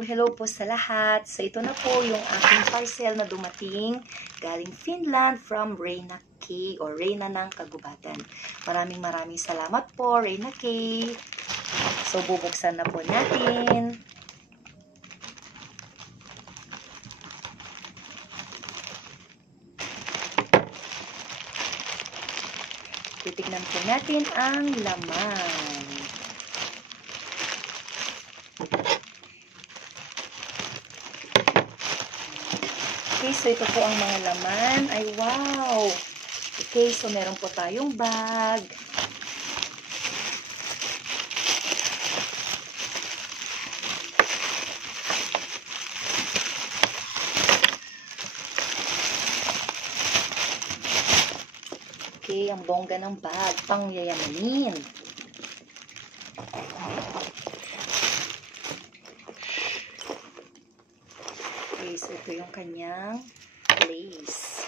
Hello po sa lahat. So ito na po yung aking parcel na dumating galing Finland from Reyna K o Reyna ng Kagubatan. Maraming salamat po, Reyna K. So bubuksan na po natin. Titignan po natin ang laman. Okay, so ito po ang mga laman. Ay, wow! Okay, so meron po tayong bag. Okay, ang bongga ng bag. Pangyayamanin. Okay, so ito yung kanyang lace.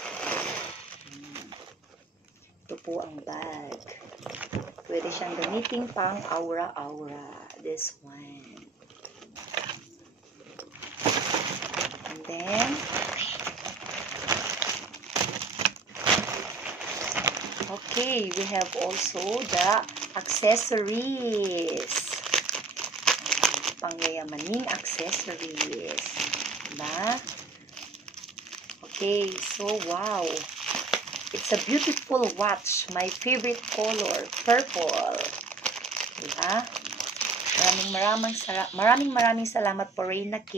Ito po ang bag. Pwede siyang gamitin pang aura-aura. This one. And then, okay, we have also the accessories. Pangyayamaning accessories. Diba? Okay, so wow. It's a beautiful watch. My favorite color, purple. Diba? Maraming salamat po, Reyna K.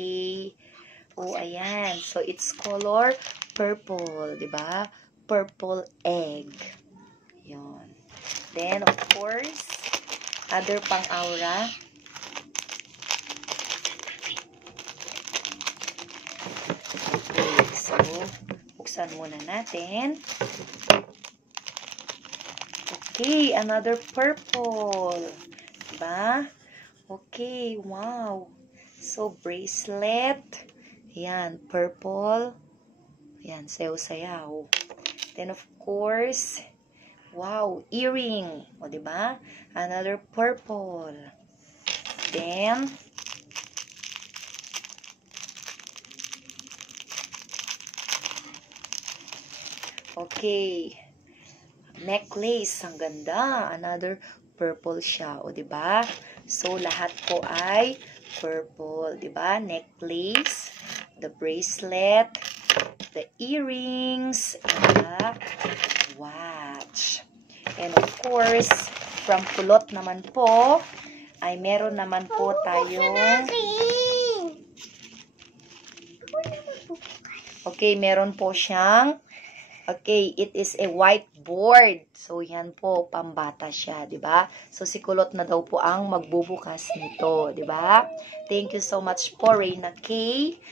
Oh, ayan. So, it's color purple. Diba? Purple egg. Yun. Then, of course, other pang aura. Okay, so, buksan muna natin. Okay, another purple. Diba? Okay, wow. So, bracelet. Ayan, purple. Ayan, sayaw-sayaw. Then, of course, wow, earring. O, diba? Another purple. Then, okay, necklace. Ang ganda. Another purple siya. O, diba? So, lahat po ay purple. Diba? Necklace, the bracelet, the earrings, and the watch. And of course, from kulot naman po, ay meron naman po tayong... Okay, meron po siyang... Okay, it is a whiteboard. So, yan po, pambata siya, di ba? So, si Kulot na daw po ang magbubukas nito, di ba? Thank you so much po, Reyna K.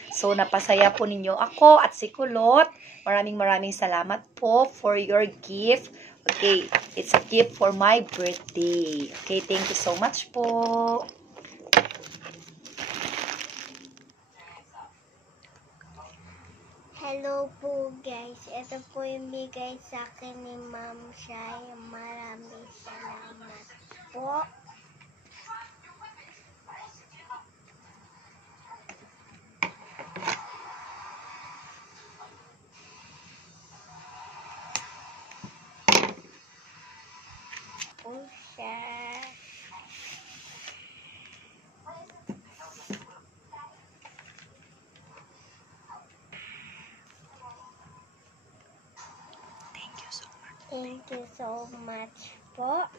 So, napasaya po ninyo ako at si Kulot. Maraming salamat po for your gift. Okay, it's a gift for my birthday. Okay, thank you so much po. Hello po guys, ito po yung bigay sa akin ni Ma'am Shai. Maraming salamat po. Thank you so much po.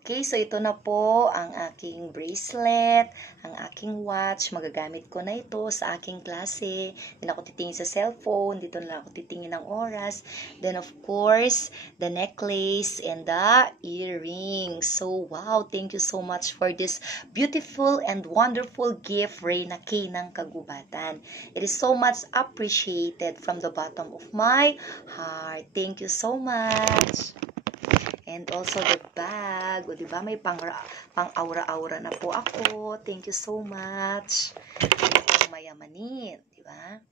Okay, so ito na po ang aking bracelet, ang aking watch. Magagamit ko na ito sa aking klase. Hindi na ako titingin sa cellphone. Dito na ako titingin ng oras. Then, of course, the necklace and the earrings. So, wow, thank you so much for this beautiful and wonderful gift, Reyna K ng Kagubatan. It is so much appreciated from the bottom of my heart. Thank you so much. And also the bag. O, diba? May pang aura-aura na po ako. Thank you so much. Pang mayamanin. Diba?